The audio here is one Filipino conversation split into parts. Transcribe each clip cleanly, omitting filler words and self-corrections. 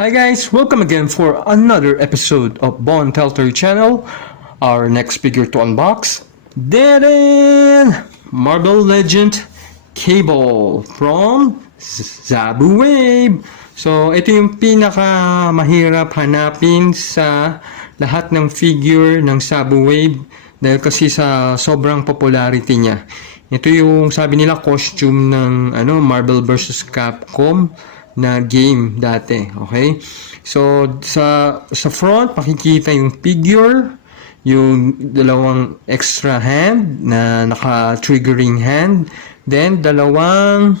Hi guys, welcome again for another episode of Bon Telter channel. Our next figure to unbox, Darren! Marble Legend Cable from Zabu Wave. So, ito yung pinaka mahirap hanapin sa lahat ng figure ng Zabu Wave dahil kasi sa sobrang popularity niya. Ito yung sabi nila costume ng Marvel vs. Capcom na game dati, okay? So sa front makikita yung figure, yung dalawang extra hand na naka-triggering hand, then dalawang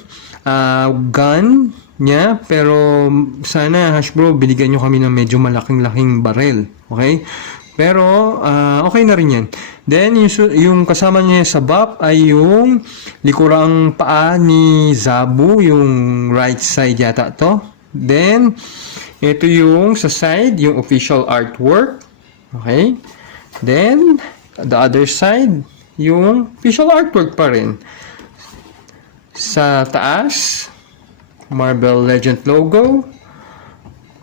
gun niya, pero sana Hasbro binigyan nyo kami ng medyo malaking-laking barrel, okay? Pero okay na rin yan. Then yung kasama niya sa BAP ay yung likurang paa ni Zabu, yung right side yata to. Then ito yung sa side, yung official artwork. Okay? Then the other side, yung official artwork pa rin. Sa taas, Marvel Legend logo.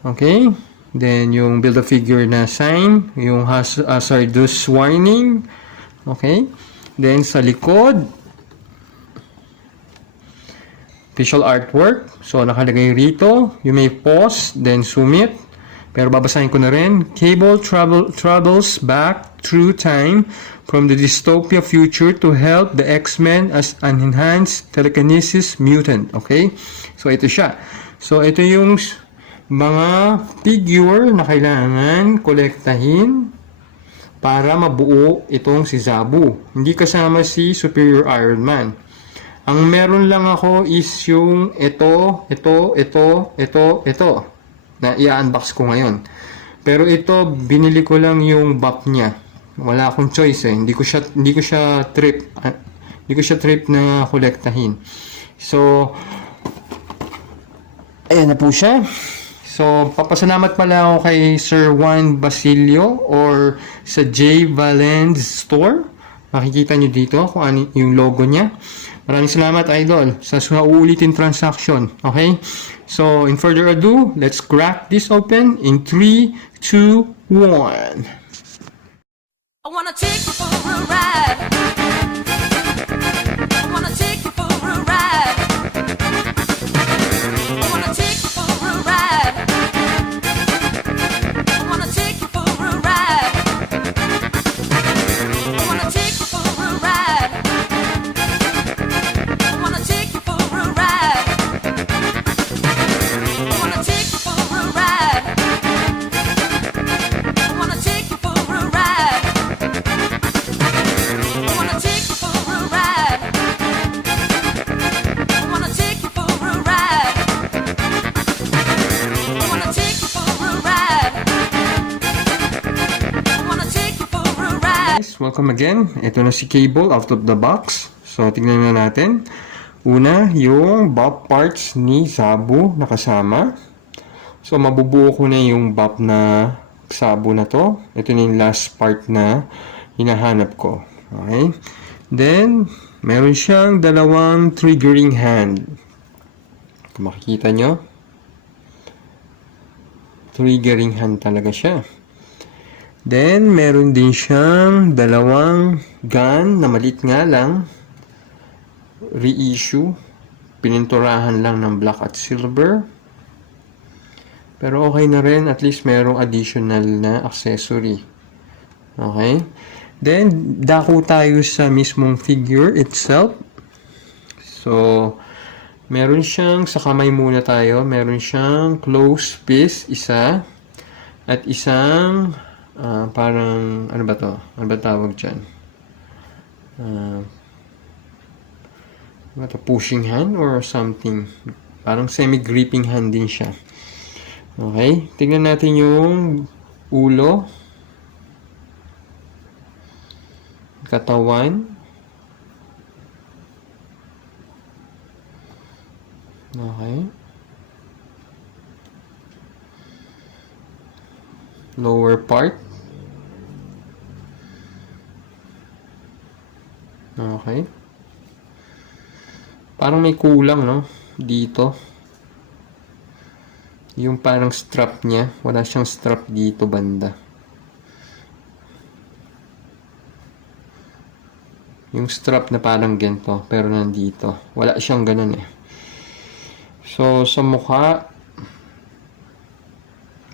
Okay? Then, yung Build-A-Figure na sign, yung hazardous warning. Okay? Then, sa likod, official artwork. So, nakalagay rito. You may pause, then zoom it. Pero babasahin ko na rin. Cable travels back through time from the dystopia future to help the X-Men as an enhanced telekinesis mutant. Okay? So, ito siya. So, ito yung mga figure na kailangan kolektahin para mabuo itong si Zabu. Hindi kasama si Superior Iron Man. Ang meron lang ako is yung ito na i-unbox ko ngayon. Pero ito, binili ko lang yung buff niya. Wala akong choice eh. Hindi ko siya trip na kolektahin. So, ayan na po siya. So, papasalamat pala ako kay Sir Juan Basilio or sa J. Valens Store. Makikita nyo dito kung ano yung logo niya. Maraming salamat, Idol, sa uulitin transaction. Okay? So, in further ado, let's crack this open in 3, 2, 1. I wanna take you for a ride. I wanna take you for a ride. I wanna take you for a ride. I wanna take you for a ride. I wanna take you for a ride. I wanna take you for a ride. I wanna take you for a ride. I wanna take you for a ride. I wanna take you for a ride. I wanna take you for a ride. I wanna take you for a ride. I wanna take you for a ride. Guys, welcome again. Ito na si Cable out of the box. So, tignan na natin. Una, yung BOP parts ni Zabu na kasama. So, mabubuo ko na yung BOP na Zabu na to. Ito na yung last part na hinahanap ko. Okay? Then, meron siyang dalawang triggering hand. Kung makikita nyo, triggering hand talaga siya. Then, meron din siyang dalawang gun na maliit nga lang. Reissue. Pininturahan lang ng black at silver. Pero okay na rin. At least merong additional na accessory. Okay? Then, dako tayo sa mismong figure itself. So, meron siyang, sa kamay muna tayo, meron siyang closed fist, isa. At isang, parang, ano ba to? Ano ba tawag dyan? Pushing hand or something. Parang semi-gripping hand din siya. Okay? Tingnan natin yung ulo. Katawan. Okay. Lower part. Okay. Parang may kulang, no? Dito. yung parang strap niya, wala siyang strap dito banda. Yung strap na parang ganito, pero nandito. Wala siyang ganun eh. So, sa mukha,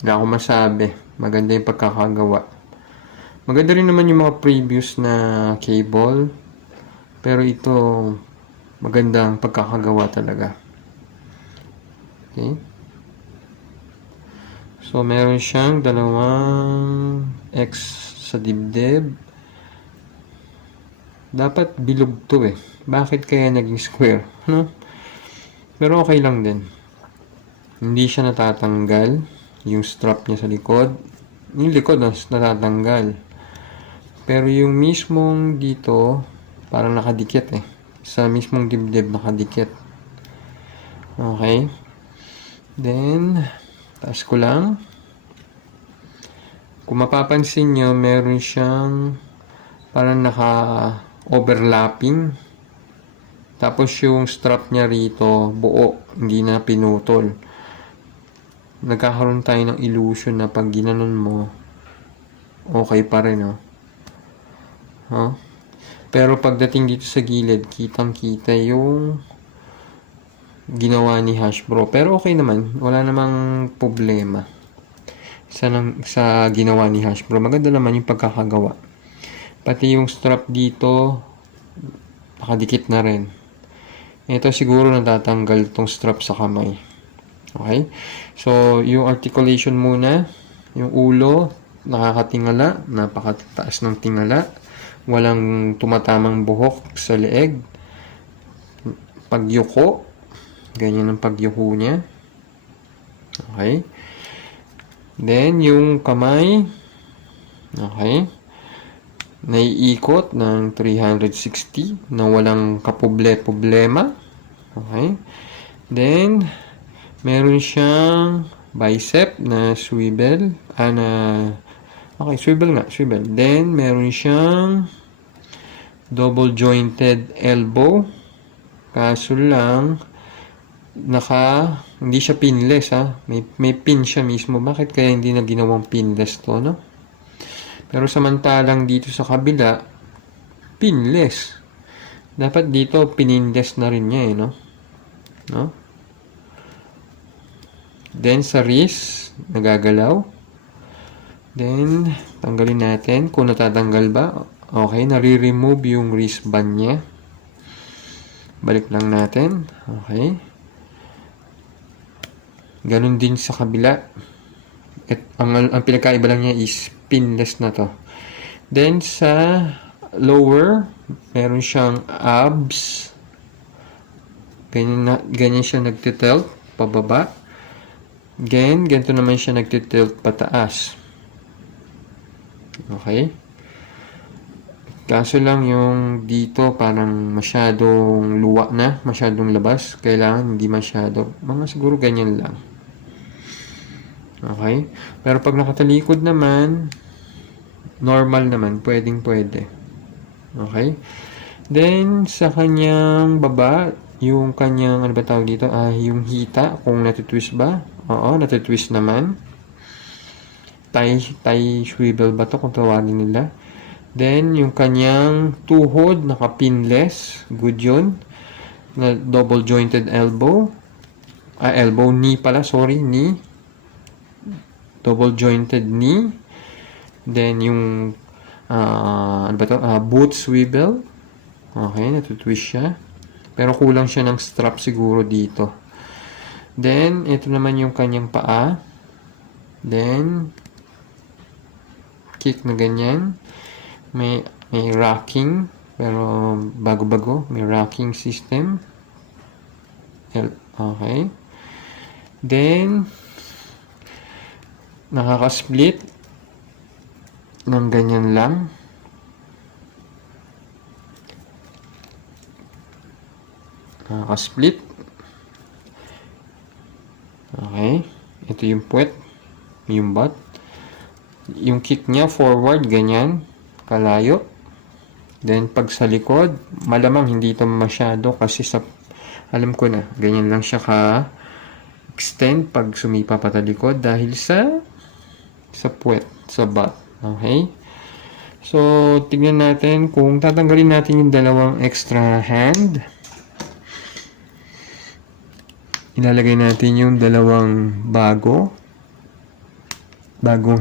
wala akong masabi. Maganda yung pagkakagawa. Maganda rin naman yung mga previous na cable. Pero ito, maganda ang pagkakagawa talaga. Okay. So, meron siyang dalawang X sa dibdib. Dapat bilog to eh. Bakit kaya naging square? No? Pero okay lang din. Hindi siya natatanggal. Yung strap niya sa likod. Yung likod natatanggal. Pero yung mismong dito, parang nakadikit eh. Sa mismong dibdib nakadikit. Okay. Then, taas ko lang. Kung mapapansin nyo, meron siyang parang naka-overlapping. Tapos yung strap niya rito, buo, hindi na pinutol. Nagkakaroon tayo ng illusion na pag ginanon mo, okay pa rin, oh. Huh? Pero pagdating dito sa gilid, kitang-kita yung ginawa ni Hasbro. Pero okay naman, wala namang problema sa ginawa ni Hasbro. Maganda naman yung pagkakagawa. Pati yung strap dito, nakadikit na rin. Ito siguro natatanggal tong strap sa kamay. Okay? So, yung articulation muna, yung ulo, nakakatingala, napakataas ng tingala. Walang tumatamang buhok sa leeg. Pagyuko, ganyan ang pagyuko niya. Okay? Then, yung kamay, okay, naiikot ng 360 na walang kapoble-problema. Okay. Then, meron siyang bicep na swivel. Okay, swivel nga, swivel. Then, meron siyang double jointed elbow. Kaso lang, hindi siya pinless ha. May pin siya mismo. Bakit kaya hindi na ginawang pinless to, no? Pero samantalang dito sa kabila, pinless. Dapat dito pininless na rin niya eh, no? Then sa wrist, nagagalaw. Then, tanggalin natin kung natatanggal ba. Okay, nare-remove yung wristband niya. Balik lang natin. Okay. Ganun din sa kabila. Ang pinagkaiba lang niya is pinless na to. Then sa lower, meron siyang abs. Ganyan siya nagtitilt pababa. Ganito naman siya nagtitilt pataas. Okay? Kaso lang yung dito parang masyadong luwa na, masyadong labas. Kailangan hindi masyado. Mga siguro ganyan lang. Okay? Pero pag nakatalikod naman, normal naman. Pwede. Okay? Then, sa kanyang baba, yung kanyang, ano ba tawag dito? Yung hita, kung natitwist ba? Oo, natitwist naman. Thigh swivel ba to kung tawagin nila? Then, yung kanyang tuhod, naka-pinless. Good yun. Na double jointed elbow. Elbow, knee pala. Sorry, knee. Double jointed knee. Then, yung ano ba to? Boot swivel. Okay, natutwist siya. Pero kulang siya ng strap siguro dito. Then, ito naman yung kanyang paa. Then, kick na ganyan. May rocking. Pero, bago-bago. May rocking system. Okay. Then, nakaka-split ng ganyan lang. Nakaka-split. Okay. Ito yung puwet. Yung butt. Yung kick niya forward, ganyan. Kalayo. Then, pag sa likod, malamang hindi ito masyado kasi alam ko na, ganyan lang siya extend pag sumipa patalikod dahil sa puwet, sa butt. Okay? So, tignan natin kung tatanggalin natin yung dalawang extra hand. Ilalagay natin yung dalawang bagong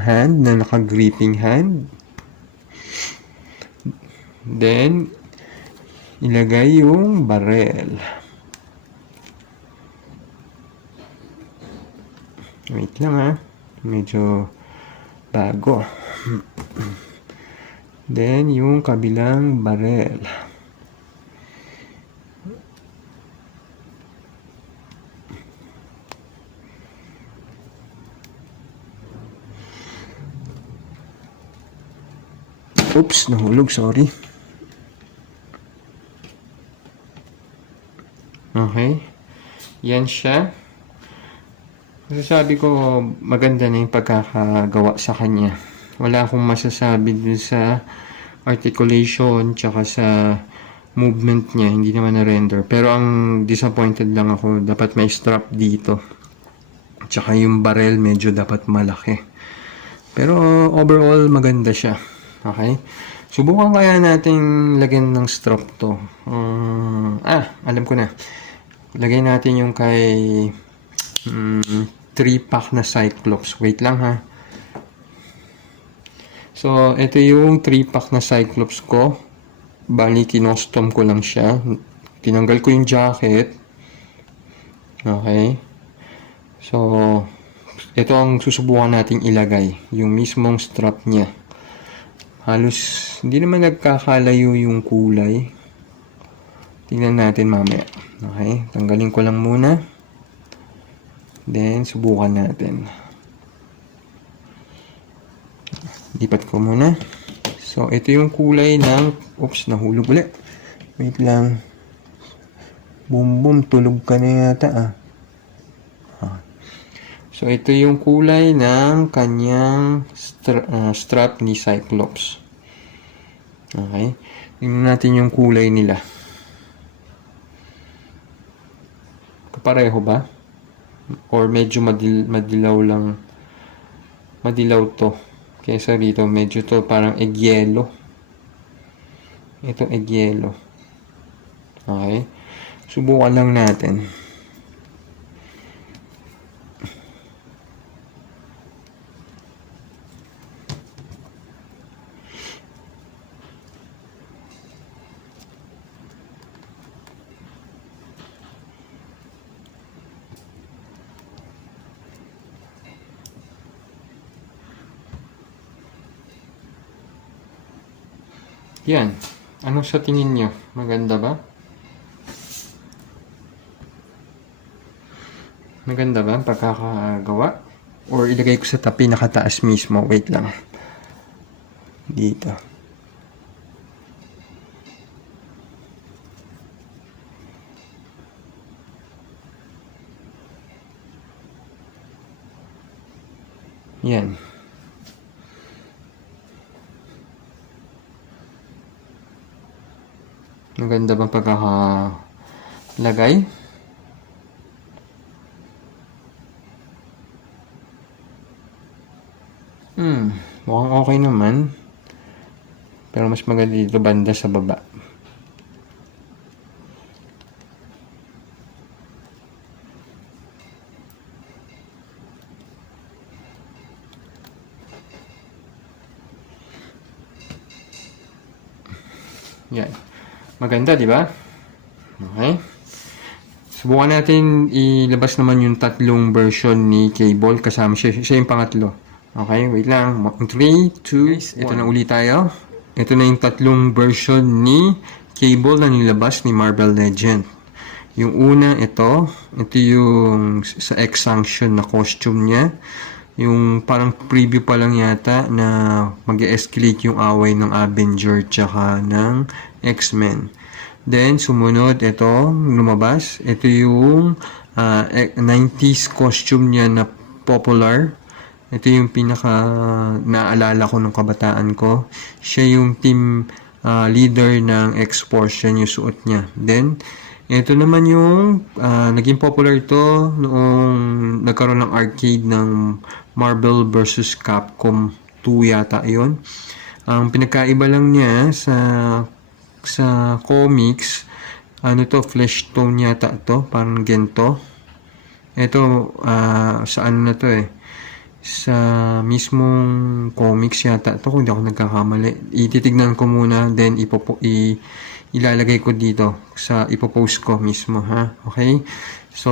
hand na naka-gripping hand. Then, ilagay yung barrel. Wait lang ha. Medyo bago. Then, yung kabilang barrel. Oops, nahulog, sorry. Okay. Yan siya. Masasabi ko, maganda na yung pagkakagawa sa kanya. Wala akong masasabi dun sa articulation tsaka sa movement niya. Hindi naman na-render. Pero ang disappointed lang ako, dapat may strap dito. Tsaka yung barrel medyo dapat malaki. Pero overall, maganda siya. Okay? Subukan kaya natin lagyan ng strap to. Alam ko na. Lagay natin yung kay 3-pack na Cyclops. Wait lang ha. So, ito yung 3-pack na Cyclops ko. Bali, kinostom ko lang siya. Tinanggal ko yung jacket. Okay. So, ito ang susubukan nating ilagay. Yung mismong strap niya. Halos, hindi naman nagkakalayo yung kulay. Tingnan natin mamaya. Okay, tanggalin ko lang muna. Then, subukan natin. Lipat ko muna. So, ito yung kulay ng... Oops, nahulog ulit. Wait lang. Boom, tulog ka na yata So, ito yung kulay ng kanyang strap ni Cyclops. Okay. Tingnan natin yung kulay nila. Kapareho ba? Or medyo madilaw lang. Madilaw to. Kesa rito, medyo to parang egg yellow. Ito egg yellow. Okay. Subukan lang natin. Yan. Ano sa tingin nyo? Maganda ba? Maganda ba ang pagkakagawa? Or ilagay ko sa tapi nakataas mismo? Wait lang. Dito. Yan. Maganda bang pagkakalagay? Mukhang okay naman. Pero mas maganda dito banda sa baba. Yan. Maganda, di ba? Okay. Subukan natin ilabas naman yung tatlong version ni Cable kasama siya yung pangatlo. Okay, wait lang. 3, 2, 1. Ito na ulit tayo. Ito na yung tatlong version ni Cable na nilabas ni Marvel Legend. Yung una, ito yung sa X-Sanction na costume niya. Yung parang preview pa lang yata na mag-escalate yung away ng Avenger tsaka ng X-Men. Then, sumunod, ito, lumabas. Ito yung 90s costume niya na popular. Ito yung pinaka naalala ko nung kabataan ko. Siya yung team leader ng X-Force. Yan yung suot niya. Then, Ito naman yung naging popular ito noong nagkaroon ng arcade ng Marvel vs. Capcom 2 yata yon. Ang pinagkaiba lang niya sa comics, ano to, flesh tone yata to, parang gento. Ito, sa ano na to sa mismong comics yata to, kung hindi ako nagkakamali. Ititignan ko muna, then ilalagay ko dito sa ipopost ko mismo, ha? Okay? So,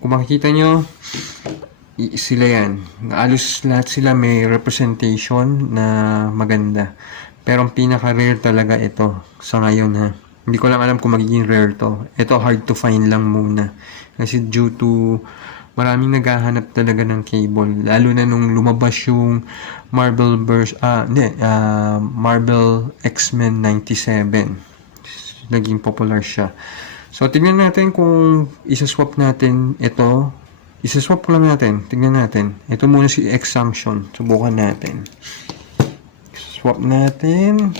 kung makikita nyo, sila yan. Halos lahat sila may representation na maganda. Pero ang pinaka-rare talaga ito sa ngayon, ha? Hindi ko lang alam kung magiging rare to. Ito hard to find lang muna. Kasi due to maraming naghahanap talaga ng cable. Lalo na nung lumabas yung Marvel X-Men 97. Naging popular siya. So, tignan natin kung isa-swap natin ito. Isa-swap ko lang natin. Tignan natin. Ito muna si X-Sanction. Subukan natin. Swap natin.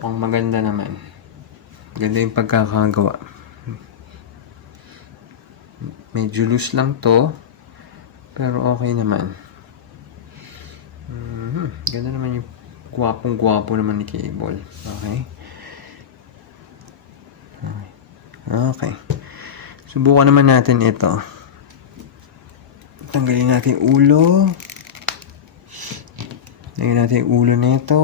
Ang maganda naman. Ganda yung pagkakagawa. Medyo loose lang to. Pero okay naman. Ganda naman yung gwapong-gwapo naman ni Cable. Okay. Okay. Subukan naman natin ito. Tanggalin natin yung ulo. Tanggalin natin yung ulo nito.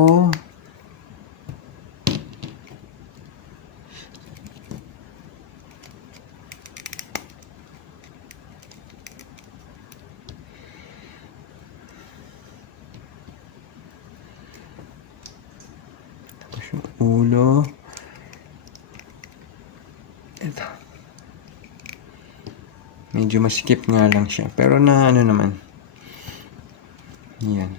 Tapos yung ulo. Ito. Medyo masikip nga lang siya. Pero na ano naman. Yan.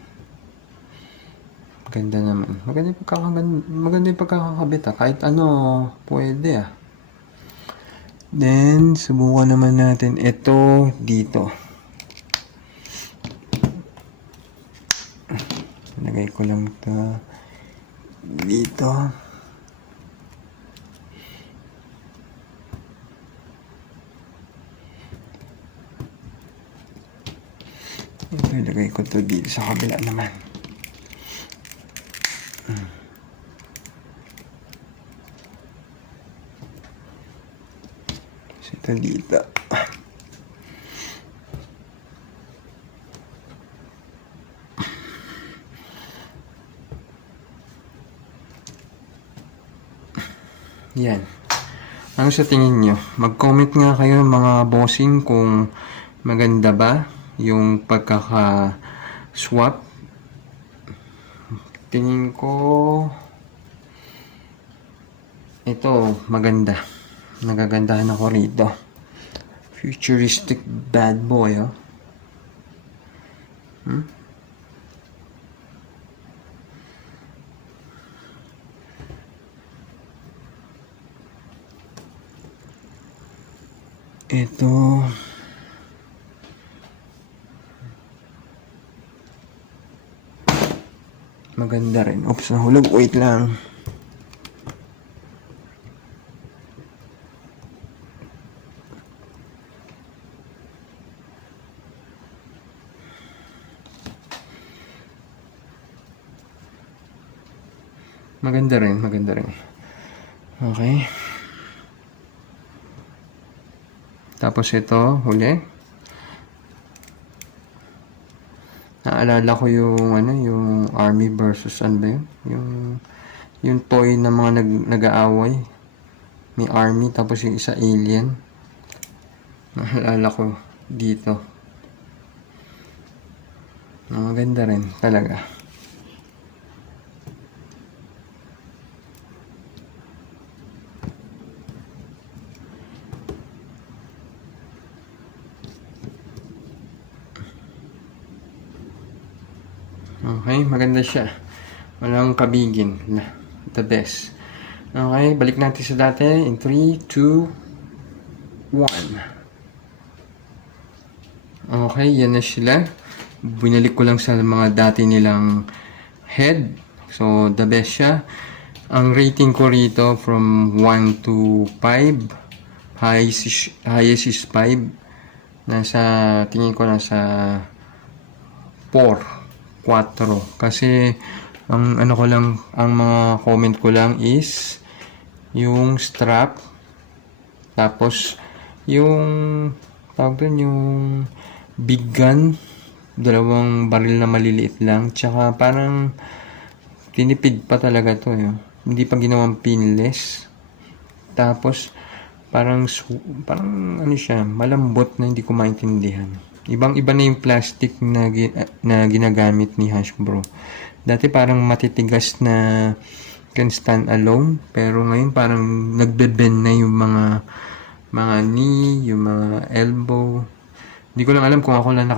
Maganda naman. Maganda yung pagkakakabit kahit ano, pwede Then, subukan naman natin ito dito. Lagay ko lang ito dito. Ilagay ko ito dito sa kabila naman. So, ito dito. Yan. Ano sa tingin nyo? Mag-comment nga kayo mga bossing kung maganda ba yung pagkaka-swap. Tingin ko ito maganda. Nagagandahan ako rito. Futuristic bad boy, Ito maganda rin. Oops, nahulog. Wait lang. Maganda rin. Okay. Tapos ito, huli. Naalala ko yung Army versus ano ba yun? Yung toy na mga nag-aaway. May army, tapos yung isa alien. Naalala ko dito. Maganda rin, talaga. Okay, maganda siya. Walang kabigin. The best. Okay, balik natin sa dati. In 3, 2, Okay, yan na sila. Binalik ko lang sa mga dati nilang head. So, the best siya. Ang rating ko rito from 1 to 5. Highest is 5. Tingin ko nasa 4. Kasi, ang ano ko lang, ang mga comment ko lang is yung strap. Tapos, yung tawag doon, yung big gun, 2 baril na maliliit lang, tsaka parang tinipid pa talaga to, hindi pa ginawang pinless. Tapos parang ano siya, malambot na hindi ko maintindihan. Ibang-iba na yung plastic na ginagamit ni Hasbro. Dati parang matitigas na can stand alone, pero ngayon parang nagbe-bend na yung mga knee, yung mga elbow. Hindi ko lang alam kung ako lang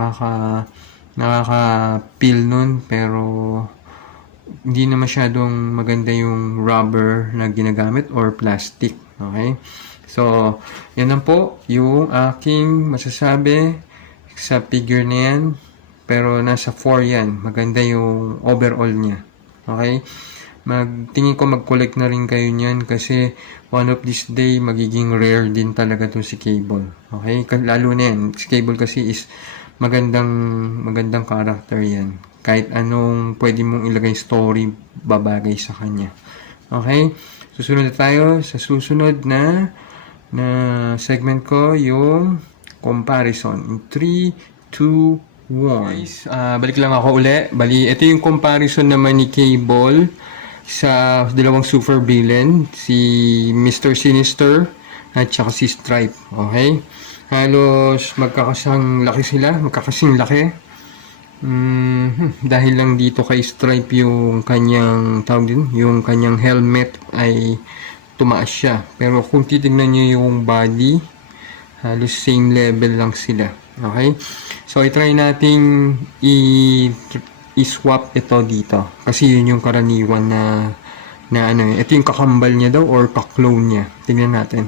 nakaka-feel nun, pero hindi na masyadong maganda yung rubber na ginagamit or plastic. Okay? So, yan lang po yung aking masasabi sa figure na yan. Pero nasa 4 yan. Maganda yung overall niya. Okay? Tingin ko mag-collect na rin kayo niyan kasi one of this day magiging rare din talaga to si Cable. Okay? Lalo na yan. Si Cable kasi is magandang character yan. Kahit anong pwede mong ilagay story, babagay sa kanya. Okay? Susunod na tayo sa susunod na segment ko, yung comparison. 3, 2, 1. Guys, balik lang ako uli. Ito yung comparison naman ni Cable sa dalawang super villain, si Mr. Sinister at saka si Stripe. Okay? Halos magkakasing laki. Dahil lang dito kay Stripe yung kanyang yung kanyang helmet ay tumaas siya. Pero kung titignan niyo yung body, halos same level lang sila. Okay? So, i-try nating i-swap ito dito. Kasi yun yung karaniwan na ano. Ito yung kakambal niya daw or ka-clone niya. Tingnan natin.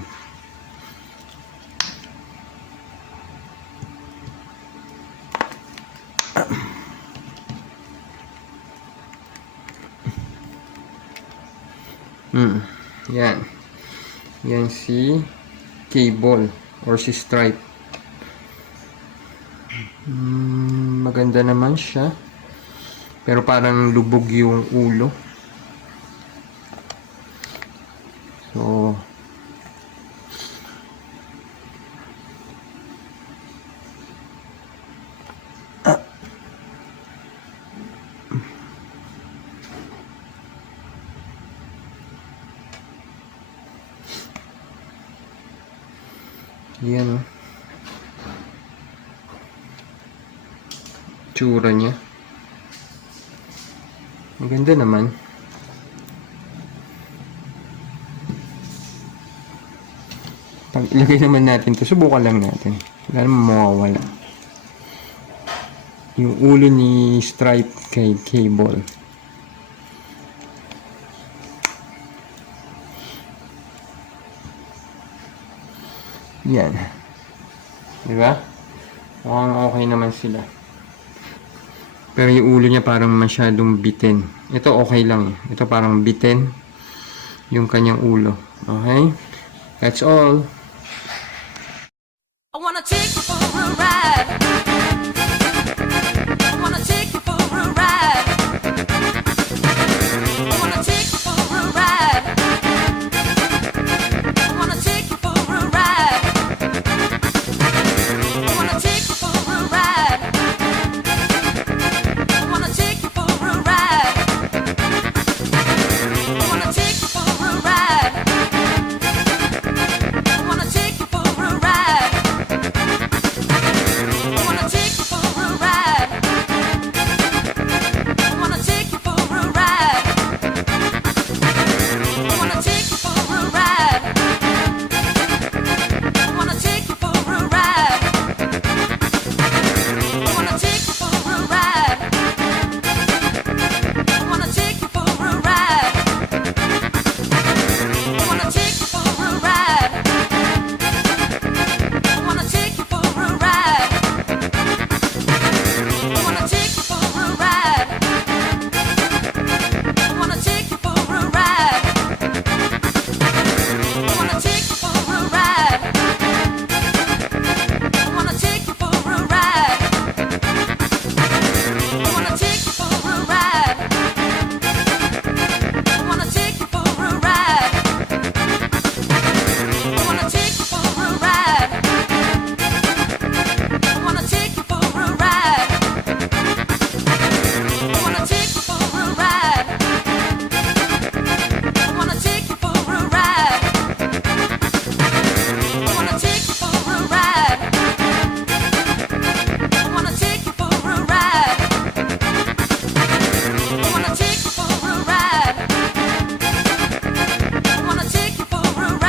Yan. Yan si Cable or si Stripe. Maganda naman siya. Pero parang lubog yung ulo. So, yan tsura niya. Maganda naman. Pag ilagay naman natin to, subukan lang natin. Wala naman mawawala. Yung ulo ni Stripe kay Cable. Yan. Diba? Mukhang okay naman sila. Pero yung ulo niya parang masyadong bitin. Ito okay lang. Ito parang bitin yung kanyang ulo. Okay? That's all.